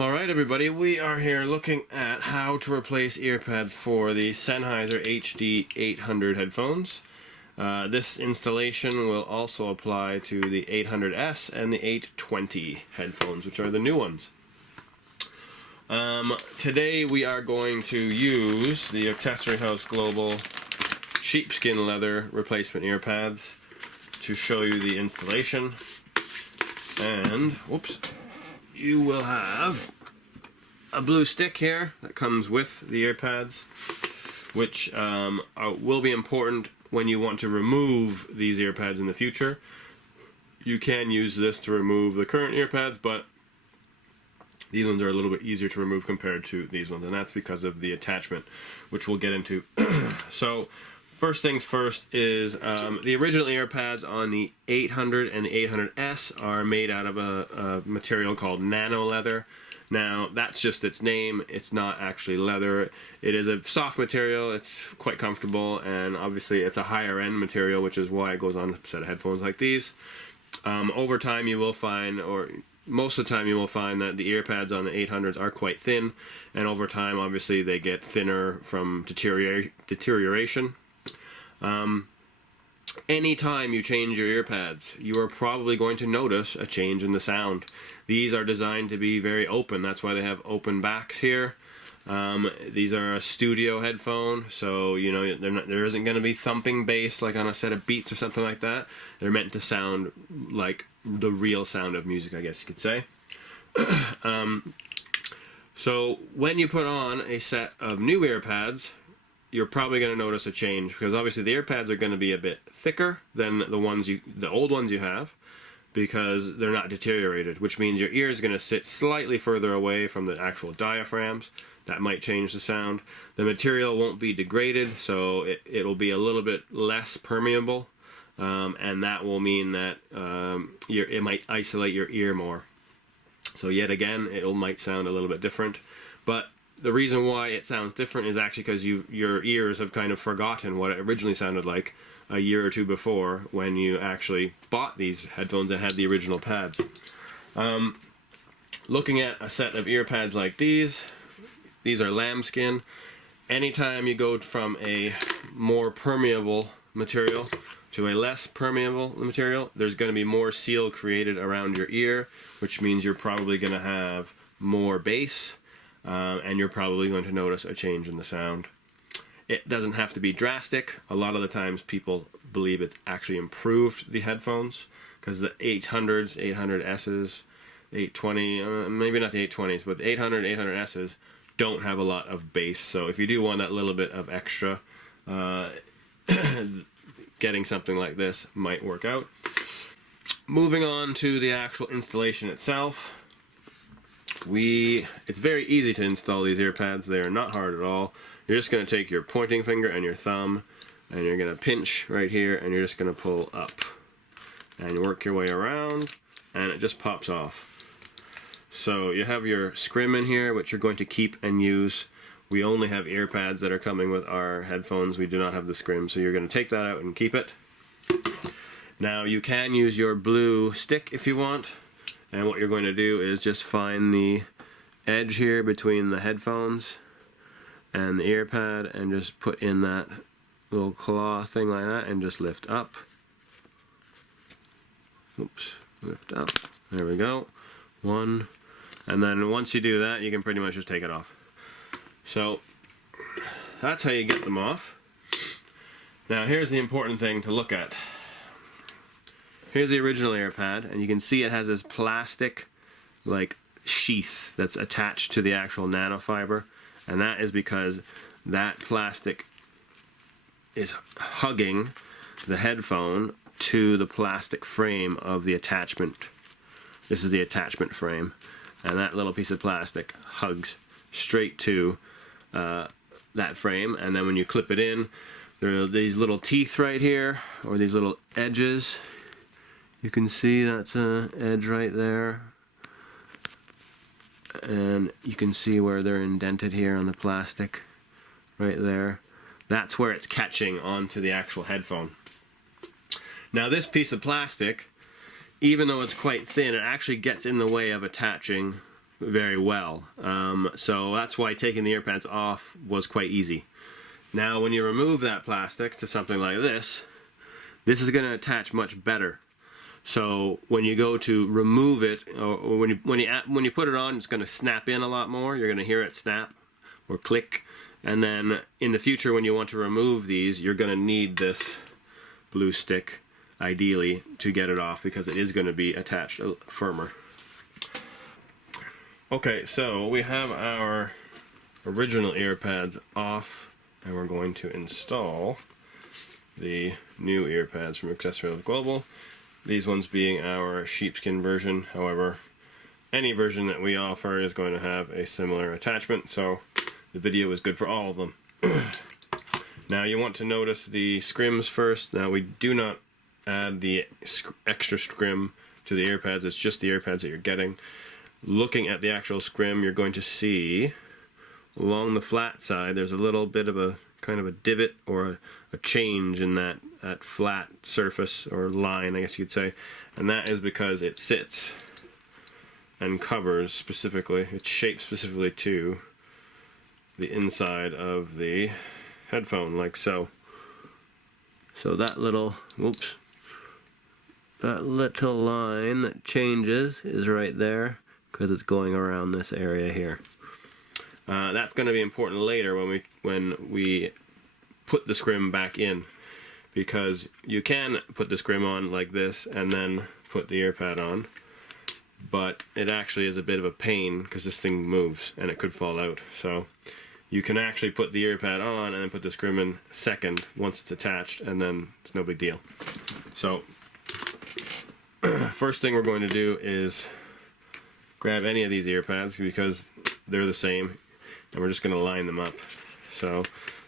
Alright everybody, we are here looking at how to replace earpads for the Sennheiser HD800 headphones. This installation will also apply to the 800S and the 820 headphones, which are the new ones. Today we are going to use the Accessory House Global sheepskin leather replacement earpads to show you the installation. And, whoops, you will have a blue stick here that comes with the earpads, which will be important when you want to remove these earpads in the future. You can use this to remove the current earpads, but these ones are a little bit easier to remove compared to these ones, and that's because of the attachment, which we'll get into. So, first things first is the original earpads on the 800 and the 800S are made out of a material called nano leather. Now, that's just its name. It's not actually leather. It is a soft material. It's quite comfortable, and obviously it's a higher end material, which is why it goes on a set of headphones like these. Over time you will find, or most of the time you will find, that the earpads on the 800s are quite thin, and over time obviously they get thinner from deterioration. Anytime you change your earpads, you are probably going to notice a change in the sound. These are designed to be very open. That's why they have open backs here. These are a studio headphone, so you know there isn't going to be thumping bass like on a set of Beats or something like that. They're meant to sound like the real sound of music, I guess you could say. So when you put on a set of new earpads, you're probably going to notice a change, because obviously the earpads are going to be a bit thicker than the old ones you have, because they're not deteriorated, which means your ear is going to sit slightly further away from the actual diaphragms. That might change the sound. The material won't be degraded, so it'll be a little bit less permeable, and that will mean that it might isolate your ear more. So yet again, it might sound a little bit different, but the reason why it sounds different is actually because your ears have kind of forgotten what it originally sounded like a year or two before, when you actually bought these headphones and had the original pads. Looking at a set of ear pads like these are lambskin. Anytime you go from a more permeable material to a less permeable material, there's going to be more seal created around your ear, which means you're probably going to have more bass, and you're probably going to notice a change in the sound. It doesn't have to be drastic. A lot of the times people believe it's actually improved the headphones, because the 800s, 800Ss, 820, maybe not the 820s, but the 800, 800Ss don't have a lot of bass. So if you do want that little bit of extra, getting something like this might work out. Moving on to the actual installation itself. It's very easy to install these earpads. They are not hard at all. You're just going to take your pointing finger and your thumb, and you're going to pinch right here, and you're just going to pull up. And you work your way around, and it just pops off. So you have your scrim in here, which you're going to keep and use. We only have earpads that are coming with our headphones. We do not have the scrim, so you're going to take that out and keep it. Now you can use your blue stick if you want. And what you're going to do is just find the edge here between the headphones and the earpad, and just put in that little claw thing like that, and just lift up. Oops, lift up. There we go. One. And then once you do that, you can pretty much just take it off. So that's how you get them off. Now here's the important thing to look at. Here's the original earpad, and you can see it has this plastic like sheath that's attached to the actual nanofiber, and that is because that plastic is hugging the headphone to the plastic frame of the attachment. This is the attachment frame, and that little piece of plastic hugs straight to that frame, and then when you clip it in, there are these little teeth right here, or these little edges. You can see that's an edge right there, and you can see where they're indented here on the plastic right there. That's where it's catching onto the actual headphone. Now this piece of plastic, even though it's quite thin, it actually gets in the way of attaching very well. So that's why taking the ear pads off was quite easy. Now when you remove that plastic to something like this is going to attach much better. So when you go to remove it, or when you put it on, it's going to snap in a lot more. You're going to hear it snap or click. And then in the future, when you want to remove these, you're going to need this blue stick, ideally, to get it off, because it is going to be attached firmer. Okay, so we have our original ear pads off, and we're going to install the new ear pads from Accessory House Global. These ones being our sheepskin version. However, any version that we offer is going to have a similar attachment, so the video is good for all of them. Now you want to notice the scrims first. Now we do not add the extra scrim to the ear pads, it's just the ear pads that you're getting. Looking at the actual scrim, you're going to see along the flat side there's a little bit of a kind of a divot or a change in that flat surface or line, I guess you could say, and that is because it sits and covers specifically, it's shaped specifically to the inside of the headphone, like so. So that little, whoops, that little line that changes is right there because it's going around this area here. That's going to be important later when we put the scrim back in, because you can put the scrim on like this and then put the ear pad on, but it actually is a bit of a pain because this thing moves and it could fall out. So you can actually put the ear pad on and then put the scrim in second once it's attached, and then it's no big deal. So first thing we're going to do is grab any of these ear pads because they're the same, and we're just going to line them up. So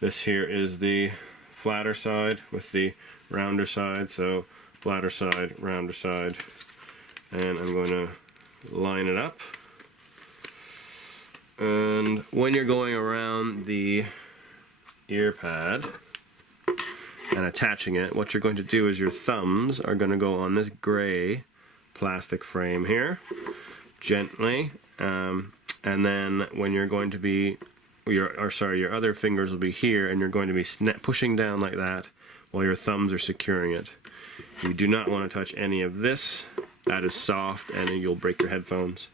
this here is the flatter side with the rounder side, so flatter side, rounder side, and I'm going to line it up. And when you're going around the ear pad and attaching it, what you're going to do is your thumbs are going to go on this gray plastic frame here, gently, and then when you're going to be, your other fingers will be here, and you're going to be pushing down like that while your thumbs are securing it. You do not want to touch any of this. That is soft and you'll break your headphones.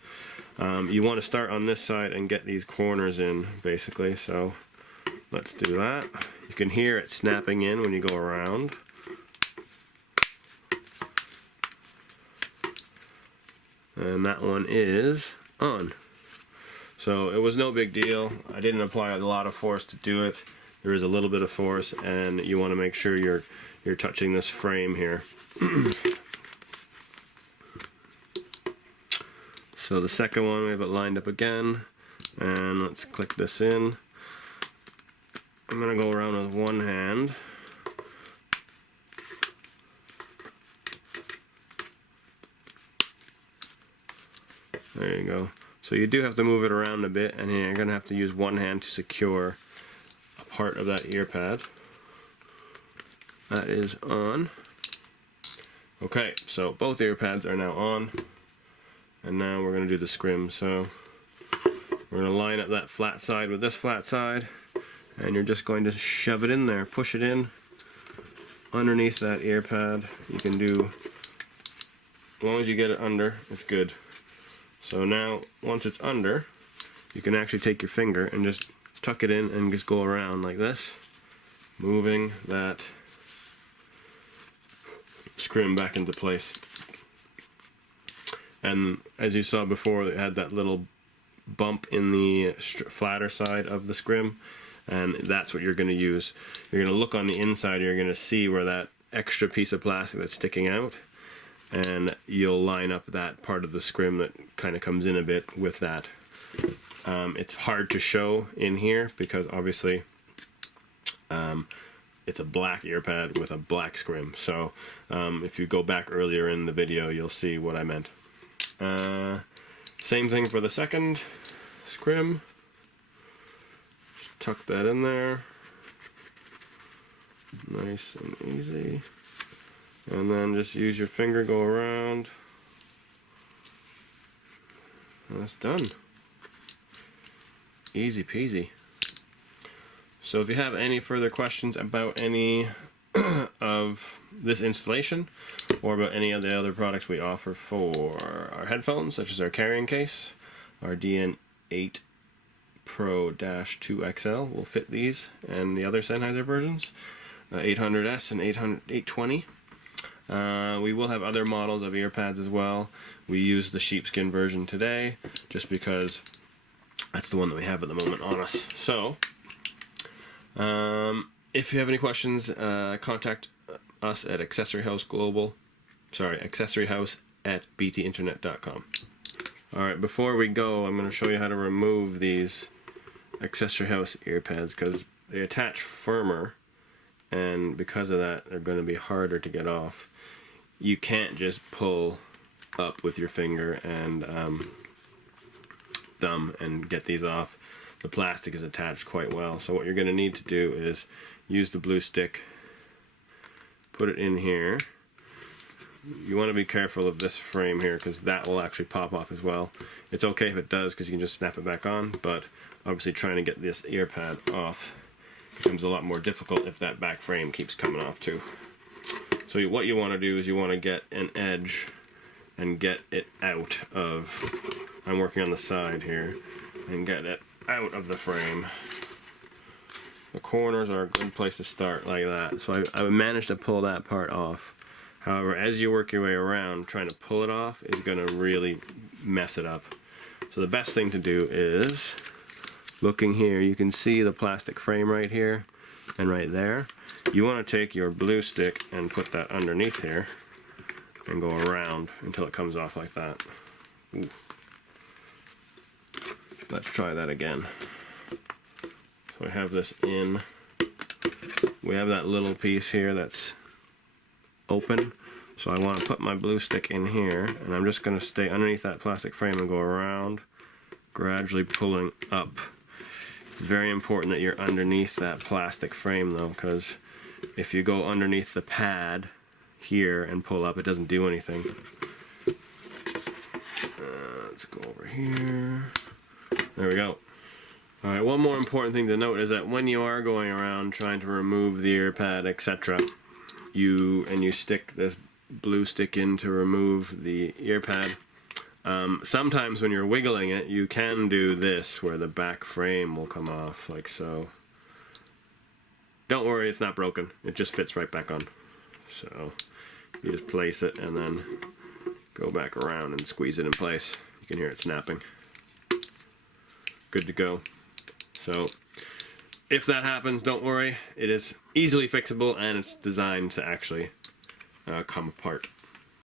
You want to start on this side and get these corners in, basically, so let's do that. You can hear it snapping in when you go around. And that one is on. So it was no big deal. I didn't apply a lot of force to do it. There is a little bit of force, and you want to make sure you're touching this frame here. So the second one, we have it lined up again, and let's click this in. I'm going to go around with one hand. There you go. So you do have to move it around a bit, and you're going to have to use one hand to secure a part of that ear pad. That is on. Okay, so both ear pads are now on. And now we're going to do the scrim. So we're going to line up that flat side with this flat side, and you're just going to shove it in there, push it in underneath that ear pad. You can do, as long as you get it under, it's good. So now, once it's under, you can actually take your finger and just tuck it in and just go around like this, moving that scrim back into place. And as you saw before, it had that little bump in the flatter side of the scrim, and that's what you're going to use. You're going to look on the inside, and you're going to see where that extra piece of plastic that's sticking out, and you'll line up that part of the scrim that kind of comes in a bit with that. It's hard to show in here because obviously it's a black ear pad with a black scrim. So if you go back earlier in the video, you'll see what I meant. Same thing for the second scrim. Just tuck that in there. Nice and easy. And then just use your finger, go around. And that's done. Easy peasy. So if you have any further questions about any of this installation or about any of the other products we offer for our headphones, such as our carrying case, our DN8 Pro-2 XL will fit these and the other Sennheiser versions, 800S and 820. We will have other models of ear pads as well. We use the sheepskin version today just because that's the one that we have at the moment on us. So if you have any questions, contact us at accessoryhouse@btinternet.com. Alright, before we go, I'm going to show you how to remove these Accessory House ear pads because they attach firmer, and because of that they're going to be harder to get off. You can't just pull up with your finger and thumb and get these off. The plastic is attached quite well, so what you're going to need to do is use the blue stick, put it in here. You want to be careful of this frame here because that will actually pop off as well. It's okay if it does because you can just snap it back on, but obviously trying to get this ear pad off becomes a lot more difficult if that back frame keeps coming off too. So what you want to do is you want to get an edge and get it out of, I'm working on the side here, and get it out of the frame. The corners are a good place to start like that. So I managed to pull that part off. However, as you work your way around, trying to pull it off is going to really mess it up. So the best thing to do is, looking here, you can see the plastic frame right here and right there. You want to take your blue stick and put that underneath here and go around until it comes off like that. Ooh. Let's try that again. So I have this in. We have that little piece here that's open, so I want to put my blue stick in here, and I'm just going to stay underneath that plastic frame and go around, gradually pulling up. It's very important that you're underneath that plastic frame though, because if you go underneath the pad here and pull up, it doesn't do anything. Let's go over here. There we go. Alright, one more important thing to note is that when you are going around trying to remove the ear pad, etc., you stick this blue stick in to remove the ear pad. Sometimes when you're wiggling it, you can do this where the back frame will come off, like so. Don't worry, it's not broken. It just fits right back on. So you just place it and then go back around and squeeze it in place. You can hear it snapping. Good to go. So if that happens, don't worry. It is easily fixable and it's designed to actually come apart.